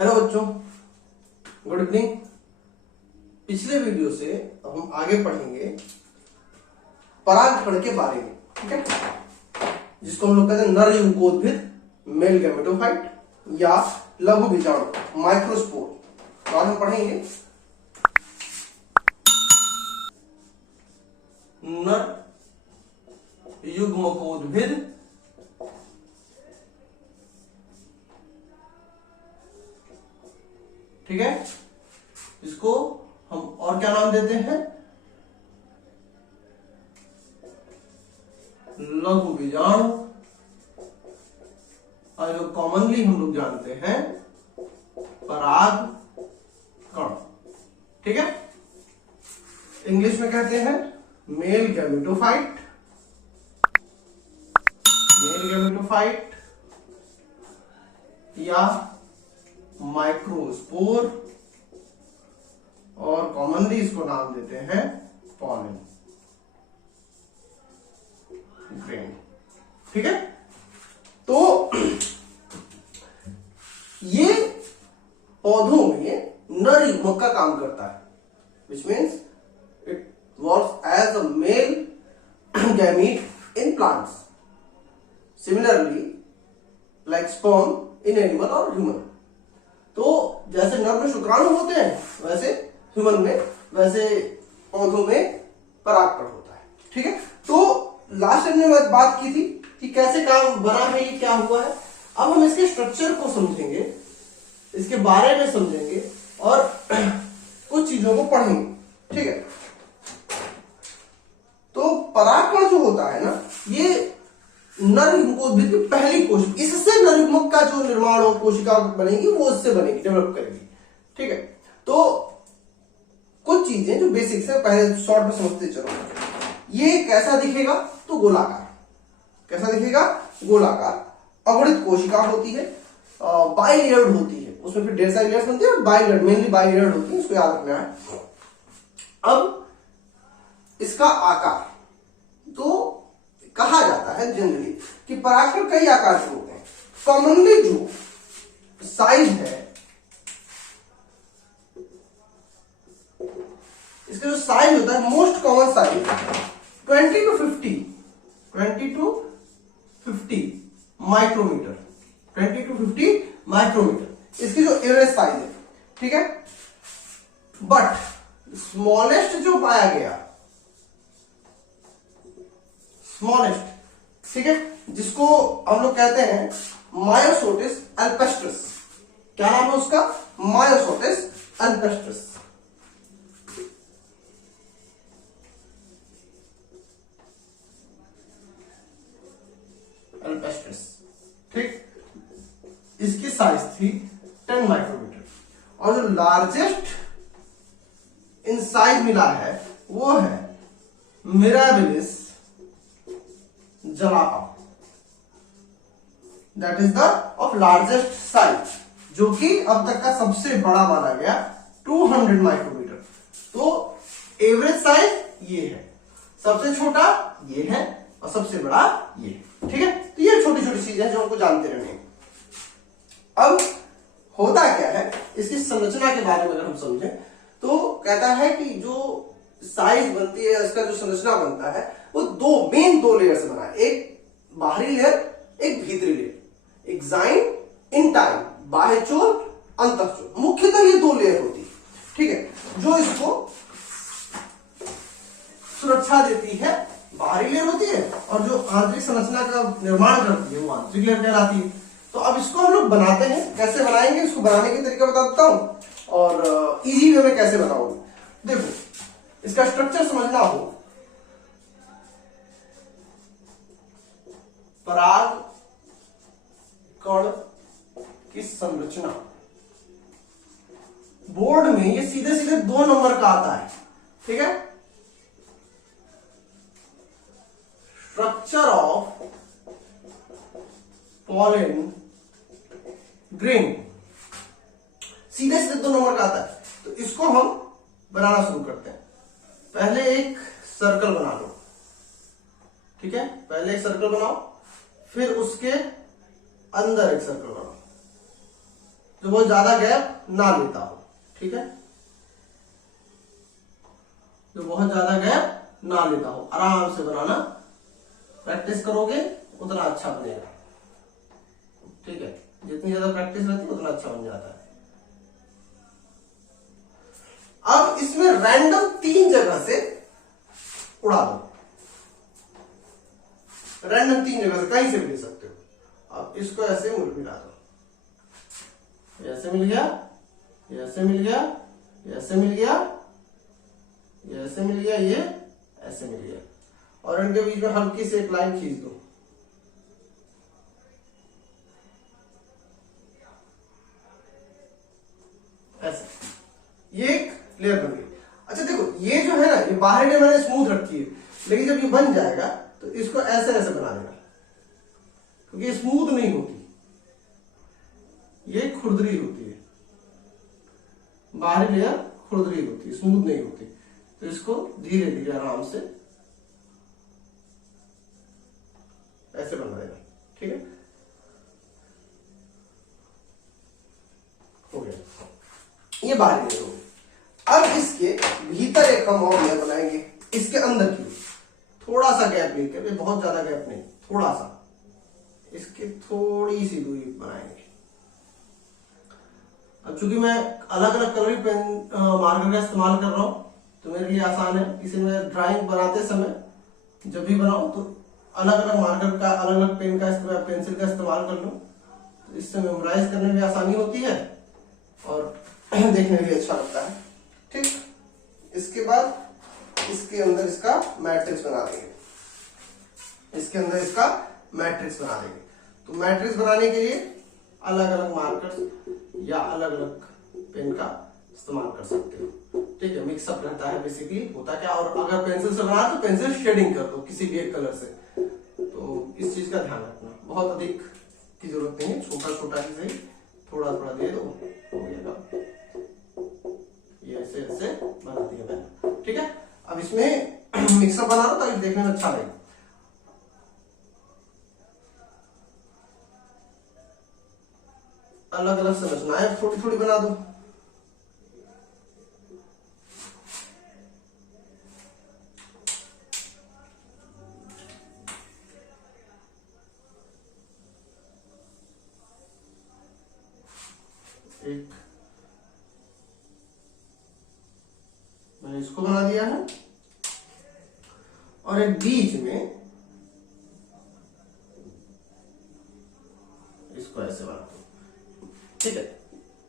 Hello बच्चों, good evening. पिछले video से अब हम आगे पढ़ेंगे परागकण के बारे में, ठीक है, जिसको हम लोग कहते हैं नर युग्मोद्भिद, मेल गैमेटोफाइट या लघु बीजाणु माइक्रोस्पोर। तो आज हम पढ़ेंगे नर युग्मकोद्भिद ठीक है, इसको हम और क्या नाम देते हैं, लघु बीजाणु, और जो कॉमनली हम लोग जानते हैं परागकण, ठीक है। इंग्लिश में कहते हैं मेल गैमेटोफाइट, या माइक्रोस्पोर, और कॉमनली इसको नाम देते हैं पॉलन ग्रेन, ठीक है। तो ये पौधों में नर युग्मक का काम करता है, which means it works as a male gamete in plants, similarly like sperm in animal और ह्यूमन। तो जैसे नर में शुक्राणु होते हैं वैसे ह्यूमन में, वैसे पौधों में परागकण होता है, ठीक है। तो लास्ट टाइम ने बात की थी कि कैसे काम बना है, ये क्या हुआ है। अब हम इसके स्ट्रक्चर को समझेंगे, इसके बारे में समझेंगे और कुछ चीजों को पढ़ेंगे, ठीक है। तो परागकण जो होता है ना, ये नर युग्मकोद्भिद की पहली कोशिका, इससे नर युग्मक का जो निर्माण और कोशिका बनेगी वो इससे बनेगी, डेवलप करेगी, ठीक है। तो कुछ चीजें जो बेसिक्स है पहले शॉर्ट में समझते चलो। ये कैसा दिखेगा, तो गोलाकार, कैसा दिखेगा, गोलाकार अगुणित कोशिका होती है, बाइलेयर्ड होती है, उसमें फिर ढेर सारी लेयर्स बनती है, बाइलेयर्ड, मेनली बाइलेयर्ड होती है, उसको याद रखना है। अब इसका आकार, तो कहा जाता है जनरली कि परागकण कई आकार के होते हैं। कॉमनली जो साइज है, इसका जो साइज होता है, most common size 20 to 50 micrometre, 20 to 50 micrometre इसकी जो एवरेज साइज है, ठीक है। बट स्मॉलेस्ट जो पाया गया, स्मॉलेस्ट, ठीक है, जिसको हम लोग कहते हैं मायोसोटिस अल्पेस्ट्रस। क्या नाम है उसका, मायोसोटिस अल्पेस्ट्रस। अल्पेस्ट्रस, ठीक, इसकी साइज थी 10 माइक्रोमीटर, और जो लार्जेस्ट इन साइज मिला है वो है mirabilis जलापा, that is the of largest size, जो कि अब तक का सबसे बड़ा माना गया 200 माइक्रोमीटर। तो एवरेज साइज ये है, सबसे छोटा ये है और सबसे बड़ा ये है, ठीक है। तो ये छोटी छोटी चीजें हैं जो हमको जानते रहने। अब होता क्या है, इसकी संरचना के बारे में अगर हम समझें तो कहता है कि जो साइज बनती है, इसका जो संरचना बनता है वो दो लेयर से बना है, एक बाहरी लेयर, एक भीतरी लेयर, एक्साइन इंटाइन, बाह्य चोल, अंतःचोल, मुख्यतः ये दो लेयर होती है, ठीक है, जो इसको सुरक्षा देती है। बाहरी लेयर होती है और जो आंतरिक संरचना का निर्माण करती है वो आंतरिक लेयर कहलाती है। तो अब इसको हम लोग बनाते हैं, कैसे बनाएंगे, इसको बनाने के तरीका बता देता हूं और इजी वे में कैसे बनाओगे। देखो, इसका स्ट्रक्चर समझना हो, परागकण की संरचना बोर्ड में ये सीधे सीधे 2 नंबर का आता है, ठीक है। स्ट्रक्चर ऑफ पॉलन ग्रेन, सीधे सीधे 2 नंबर का आता है। तो इसको हम बनाना शुरू करते हैं। पहले एक सर्कल बना लो, ठीक है, पहले एक सर्कल बनाओ, फिर उसके अंदर एक सर्कल बनाओ, जो बहुत ज्यादा गैप ना लेता हो, ठीक है, जो बहुत ज्यादा गैप ना लेता हो। आराम से बनाना, प्रैक्टिस करोगे उतना अच्छा बनेगा, ठीक है, जितनी ज्यादा प्रैक्टिस रहती है उतना अच्छा बन जाता है। अब इसमें रैंडम 3 जगह से उड़ा दो, रैंडम 3 जगह से कहीं से भी ले सकते हो। अब इसको ऐसे मिला दो, ऐसे मिल गया, ऐसे मिल गया, ऐसे मिल गया, ऐसे मिल गया, ये ऐसे मिल गया, और इनके बीच में हल्की से एक लाइन खींच दो, ऐसे, ये एक लेयर बन गई। अच्छा देखो, ये जो है ना, ये बाहर में मैंने स्मूथ रखी है, लेकिन जब ये बन जाएगा तो इसको ऐसे ऐसे बना देना, क्योंकि ये स्मूथ नहीं होती, ये खुरदरी होती है, बाहरी लेयर खुरदरी होती है, स्मूथ नहीं होती। तो इसको धीरे धीरे आराम से ऐसे बना देना, ठीक है, हो गया, ये बाहरी लेयर होगी। अब इसके भीतर एक हम और लेयर बनाएंगे, इसके अंदर की थोड़ा सा गैप लेकर, बहुत ज्यादा गैप नहीं, थोड़ा सा, इसकी थोड़ी सी दूरी बनाएंगे। अब चूंकि मैं अलग अलग कलर की पेन मार्कर का इस्तेमाल कर रहा हूं, तो मेरे लिए आसान है। इसे मैं ड्राइंग बनाते समय जब भी बनाऊं तो अलग अलग मार्कर का, अलग अलग पेन का इस्तेमाल, पेंसिल का इस्तेमाल कर लूं, तो इससे मेमोराइज करने में आसानी होती है और देखने में भी अच्छा लगता है, ठीक। इसके बाद इसके अंदर इसका मैट्रिक्स बना देंगे, इसके अंदर इसका मैट्रिक्स बना देंगे। तो मैट्रिक्स बनाने के लिए अलग अलग मार्कर या अलग अलग पेन का इस्तेमाल कर सकते हो, ठीक है, मिक्सअप रहता है बेसिकली, होता क्या। और अगर पेंसिल से बना तो पेंसिल शेडिंग कर दो किसी भी एक कलर से, तो इस चीज का ध्यान रखना, बहुत अधिक की जरूरत नहीं है, छोटा छोटा ही सही, थोड़ा थोड़ा दे दो, हो गया। ये ऐसे ऐसे बना दिया मैंने, ठीक है। अब इसमें मिक्सअप बना लो ताकि देखने में अच्छा लगे। अलग अलग समझना है, थोड़ी थोड़ी बना दो, एक मैंने इसको बना दिया है, और एक बीच में इसको ऐसे बना दो, ठीक है।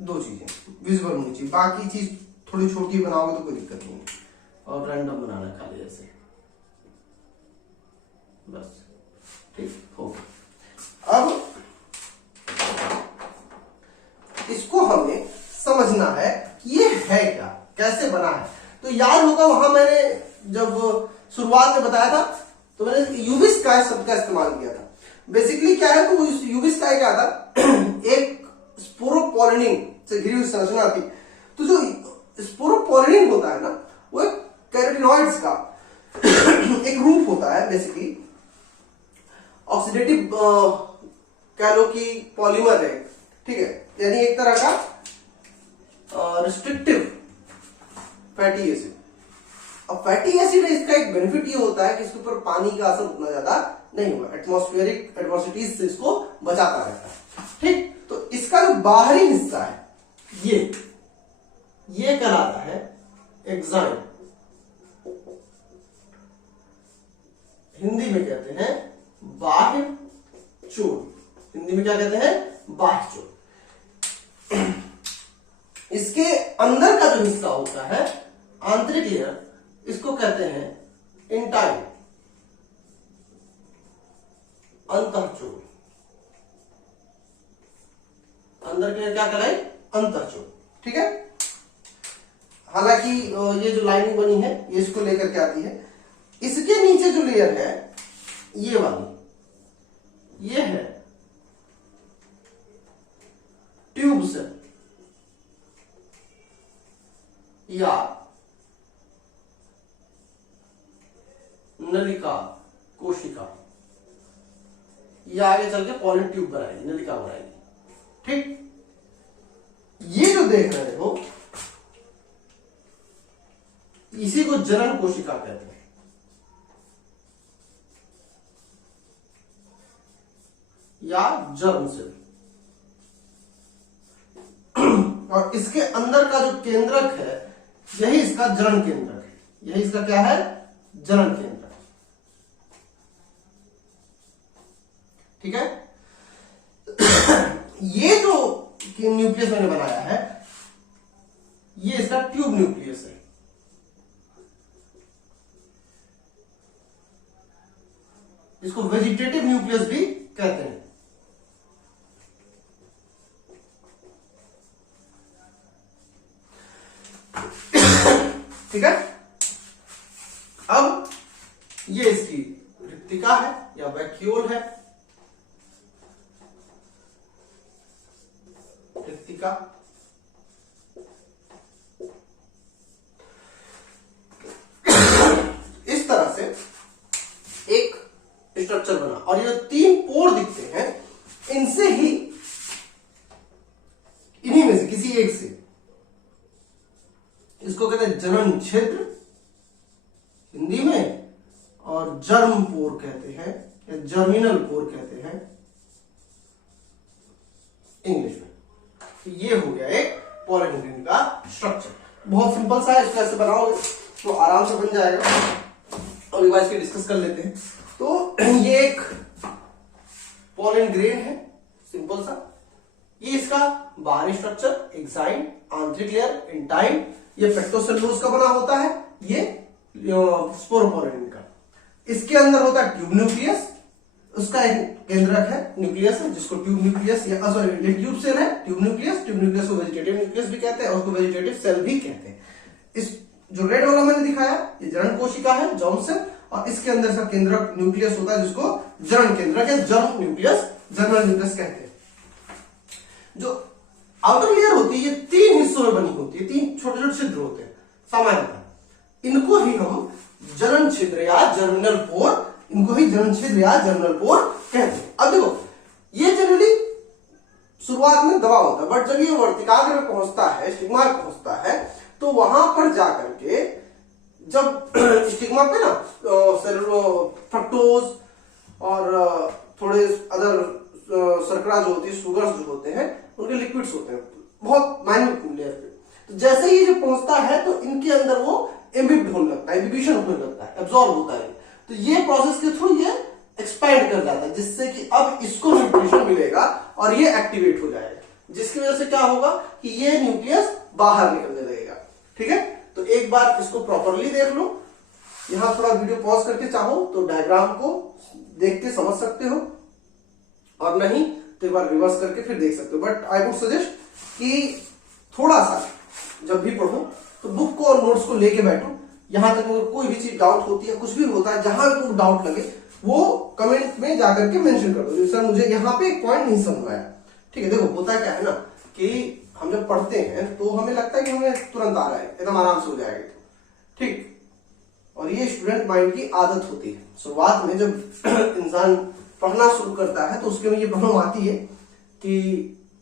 2 चीजें विजुअल होनी चाहिए, बाकी चीज थोड़ी छोटी बनाओगे तो कोई दिक्कत नहीं है। और रैंडम बनाना है खाली ऐसे, बस, ठीक हो गया। अब इसको हमें समझना है कि ये है क्या, कैसे बना है। तो याद होगा वहां मैंने जब शुरुआत में बताया था, तो मैंने यूवी स्काई शब्द का इस्तेमाल किया था। बेसिकली क्या है, तो यूवी स्काई क्या था, एक स्पोरोपोलिनिन से घिरी हुई संरचना थी। तो जो स्पोरोपोलिनिन होता है ना, वो एक कैरोटिनॉइड्स का एक रूप होता है, बेसिकली ऑक्सीडेटिव कह लो कि पॉलीमर है, ठीक है, यानी एक तरह का रिस्ट्रिक्टिव फैटी एसिड। अब फैटी एसिड है, इसका एक बेनिफिट ये होता है कि इसके ऊपर पानी का असर उतना ज्यादा नहीं हुआ, एटमॉस्फेरिक एडवर्सिटीज से इसको बचाता रहता है, ठीक। तो इसका जो बाहरी हिस्सा है ये कहलाता है एग्जाइम, हिंदी में कहते हैं बाह्य चोट, हिंदी में क्या कहते हैं, बाह्य चोट। इसके अंदर का जो हिस्सा होता है आंतरिक लेयर, इसको कहते हैं इंटाइन, अंतःचोल। अंदर के क्या कहलाए, अंतःचोल, ठीक है। हालांकि ये जो लाइनिंग बनी है ये इसको लेकर के आती है। इसके नीचे जो लेयर है ये वाली, ये है ट्यूब सेल या नलिका कोशिका, ये आगे चल के पॉलिन ट्यूब बनाएगी, नलिका बनाएगी, ठीक। देख रहे हो इसी को जनन कोशिका कहते हैं। या जर्म सेल। और इसके अंदर का जो केंद्रक है यही इसका जनन केंद्रक है। यही इसका क्या है? जनन केंद्रक। ठीक है। ये जो न्यूक्लियस मैंने बनाया है ये इसका ट्यूब न्यूक्लियस है। इसको वेजिटेटिव न्यूक्लियस भी कहते हैं। ठीक है। अब ये इसकी रिक्तिका है या वैक्यूल है। रिक्तिका इस तरह से एक स्ट्रक्चर बना और ये 3 पोर दिखते हैं। इनसे ही इन्हीं में से किसी एक से इसको कहते हैं जनन छिद्र हिंदी में, और जर्म पोर कहते हैं या जर्मिनल पोर कहते हैं इंग्लिश में। तो ये हो गया एक पॉलन ग्रेन का स्ट्रक्चर। बहुत सिंपल सा है, इसको ऐसे बनाओगे तो आराम से बन जाएगा। और एक बार इसके डिस्कस कर लेते हैं। तो ये एक पॉलन ग्रेन है सिंपल सा। ये इसका बाहरी स्ट्रक्चर एक्साइन, आंतरिक लेयर इंटाइन, ये पेक्टोसेलुलोज का बना होता है, ये स्पोरोपोलिन का। इसके अंदर होता है ट्यूब न्यूक्लियस, उसका एक केंद्रक है न्यूक्लियस है जिसको ट्यूब न्यूक्लियस या सॉरी ये ट्यूब सेल है। ट्यूब न्यूक्लियस को वेजिटेटिव न्यूक्लियस भी कहते हैं और उसको वेजिटेटिव सेल भी कहते हैं। इस जो रेड वाला मैंने दिखाया ये जनन कोशिका है, जर्म सेल, और इसके अंदर इसका केंद्रक न्यूक्लियस होता है जिसको जनन केंद्रक या जर्म न्यूक्लियस, जर्मिनल न्यूक्लियस कहते हैं। जो आउटर लेयर होती है ये 3 हिस्सों में बनी होती है, 3 छोटे छोटे छिद्र होते हैं सामान्यतः। इनको ही हम जनन छिद्र या जर्मिनल पोर, इनको ही जनन छिद्र या जर्मिनल पोर कहते हैं। अब देखो ये जनरली शुरुआत में दबा होता है, बट जब ये वर्तिकाग्र में पहुंचता है, स्टिग्मा में पहुंचता है, तो वहां पर जाकर के जब स्टिग्मा पे ना फ्रक्टोज और थोड़े अदर शर्करा जो होती है, शुगर्स जो होते हैं, उनके लिक्विड्स होते हैं बहुत माइन्यूट लेयर पे। तो जैसे ही जब पहुंचता है तो इनके अंदर वो एम्बिब्ड होने लगता है, एम्बिबिशन होने लगता है, एब्जॉर्ब होता है। तो ये प्रोसेस के थ्रू ये एक्सपैंड कर जाता है जिससे कि अब इसको न्यूट्रिशन मिलेगा और ये एक्टिवेट हो जाएगा, जिसकी वजह से क्या होगा कि ये न्यूक्लियस बाहर निकलने लगेगा। ठीक है। तो एक बार इसको प्रॉपरली देख लो। यहां थोड़ा वीडियो पॉज करके चाहो तो डायग्राम को देख के समझ सकते हो, और नहीं तो एक बार रिवर्स करके फिर देख सकते हो। बट आई वुड सजेस्ट कि थोड़ा सा जब भी पढ़ो तो बुक को और नोट्स को लेके बैठो। यहां तक अगर कोई भी चीज डाउट होती है, कुछ भी होता है, जहां भी तुमको डाउट लगे वो कमेंट में जाकर के मेंशन कर दो, सर मुझे यहाँ पे एक पॉइंट नहीं समझ आया। ठीक है। देखो होता क्या है ना कि हम जब पढ़ते हैं तो हमें लगता है कि हमें तुरंत आ रहा है, एकदम आराम से हो जाएगा। ठीक। और ये स्टूडेंट माइंड की आदत होती है। शुरुआत में जब इंसान पढ़ना शुरू करता है तो उसके में ये प्रॉब्लम आती है कि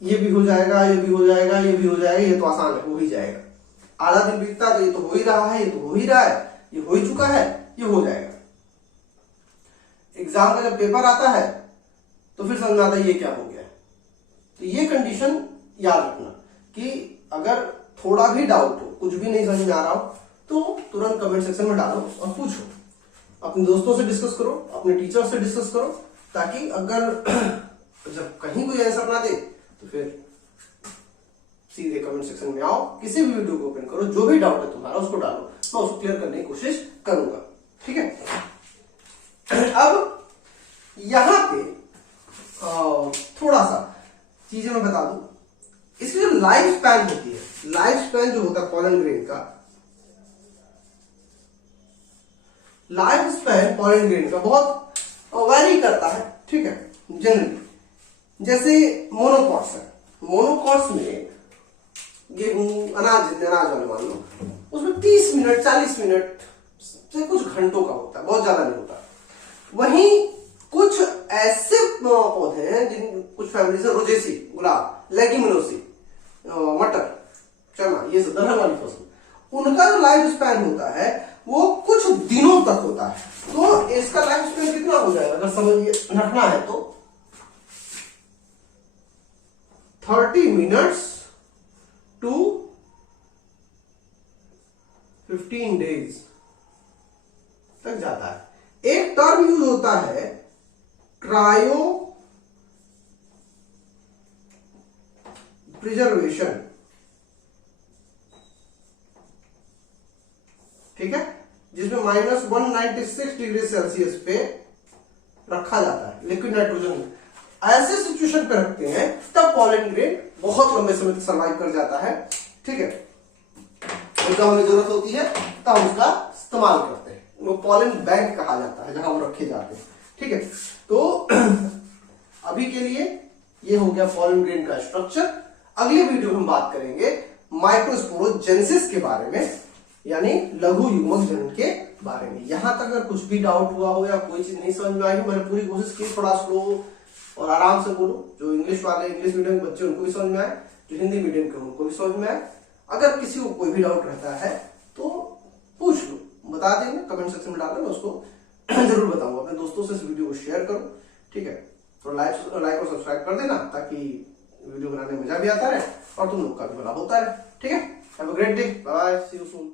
ये भी हो जाएगा, ये भी हो जाएगा, ये भी हो जाएगा, ये तो आसान है, हो ही जाएगा। आधा दिन बीतता तो ये तो हो ही रहा है, ये तो हो ही रहा है, ये हो ही चुका है, ये हो जाएगा। एग्जाम का जब पेपर आता है तो फिर समझ आता है ये क्या हो गया। तो ये कंडीशन याद रखना कि अगर थोड़ा भी डाउट हो, कुछ भी नहीं समझ में आ रहा हो, तो तुरंत कमेंट सेक्शन में डालो और पूछो। अपने दोस्तों से डिस्कस करो, अपने टीचर से डिस्कस करो, ताकि अगर जब कहीं कोई आंसर ना दे तो फिर सीधे कमेंट सेक्शन में आओ, किसी भी वीडियो को ओपन करो, जो भी डाउट है तुम्हारा उसको डालो, मैं उसको क्लियर करने की कोशिश करूंगा। ठीक है। अब यहां पे थोड़ा सा चीजें मैं बता दूं। इसकी जो लाइफ स्पैन होती है, लाइफ स्पैन जो होता है पॉलन ग्रेन का, लाइफ स्पैन पॉलन ग्रेन का बहुत वैरी करता है। ठीक है। जनरली जैसे मोनोकॉट्स है, मोनोकॉट्स में गेहूं अनाज वाले मान लो, उसमें 30 मिनट 40 मिनट से कुछ घंटों का होता है, बहुत ज्यादा नहीं होता। वहीं कुछ ऐसे पौधे हैं जिन कुछ फैमिली से रोजेसी, गुलाब, लेग्यूमिनोसी, मटर, चना, ये दलहन वाली फसल, उनका जो लाइफ स्पैन होता है वो कुछ दिनों तक होता है। तो इसका लाइफ स्पैन कितना हो जाएगा अगर समझिए रखना है तो 30 मिनट्स टू 15 डेज तक जाता है। एक टर्म यूज होता है क्रायो प्रिजर्वेशन, ठीक है, जिसमें -196 डिग्री सेल्सियस पे रखा जाता है लिक्विड नाइट्रोजन। ऐसे सिचुएशन पे रखते हैं तब पॉलन ग्रेन बहुत लंबे समय तक सर्वाइव कर जाता है, ठीक है। जब हमें जरूरत होती है तब हम उसका इस्तेमाल करते हैं, वो पॉलन बैंक कहा जाता है जहां वो रखे जाते हैं, ठीक है। तो अभी के लिए ये हो गया पॉलन ग्रेन का स्ट्रक्चर। अगले वीडियो में हम बात करेंगे माइक्रोस्पोरोजेनेसिस के बारे में, यानी लघु युग्मक जनन के बारे में। यहां तक अगर कुछ भी डाउट हुआ हो या कोई चीज नहीं समझ में आई हो, मैंने पूरी कोशिश की थोड़ा स्लो और आराम से बोलो, जो इंग्लिश वाले इंग्लिश मीडियम के बच्चे उनको भी समझ में आए, जो हिंदी मीडियम के उनको भी समझ में आए। अगर किसी को कोई भी डाउट रहता है तो पूछ लो, बता देंगे, कमेंट सेक्शन में डालना, मैं उसको जरूर बताऊंगा। अपने दोस्तों से इस वीडियो को शेयर करो, ठीक है। तो लाइक और सब्सक्राइब कर देना ताकि वीडियो बनाने में मजा भी आता रहे और तुम लोग का भी भला होता रहे, ठीक है। Have a great day, bye bye, see you soon.